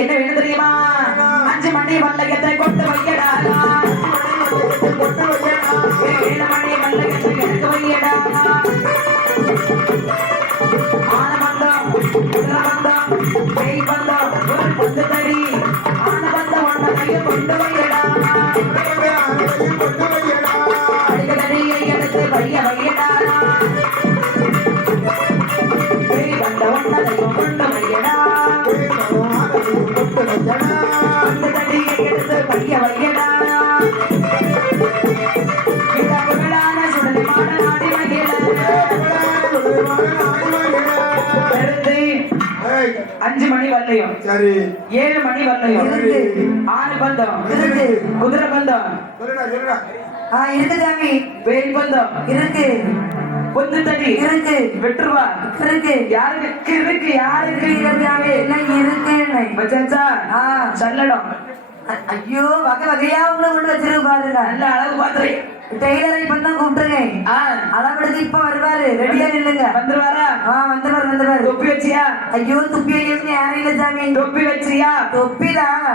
என்ன வேணும் தெரியுமா? அஞ்சு மணி மல்லகத்தை கொண்டு வையடா. ஏழு மணி மல்லகத்தை எடுத்து வையடா. ஆனபந்தம் உதரபந்தம் பேய் பந்தம் ஒரு பந்து தடி. ஆனபந்தம் ஒன்றதையும் கொண்டு வையடா. அஞ்சு மணி வரலையும். சரி. ஏழு மணி இருக்கு. ஆறு பந்தம். இருக்கு. குதிரை பந்தம். இருக்கு சாமி. வேல் பந்தம். இருக்கு. பொந்து தடி. இருக்கு. வெட்டுருவா இருக்கு. யாருக்கு இருக்கு யாருக்கு இருக்கு மச்சாச்சா ஆ. சல்லடம். ஐயோ வகை வகையா உங்களை கொண்டு வச்சிருக்கு பாருங்க. நல்ல அழகு டெய்லரை இப்ப தான் கூப்பிட்டுருக்கேன். ஆ. அளவெடுத்து இப்ப வருவாரு. ரெடியா நில்லுங்க. வந்துருவாரா? ஆ வந்துருவாரு தொப்பி வச்சியா? ஐயோ துப்பி ஐயோ யாரும் இல்ல சாமி தொப்பி வச்சியா? தொப்பிதான்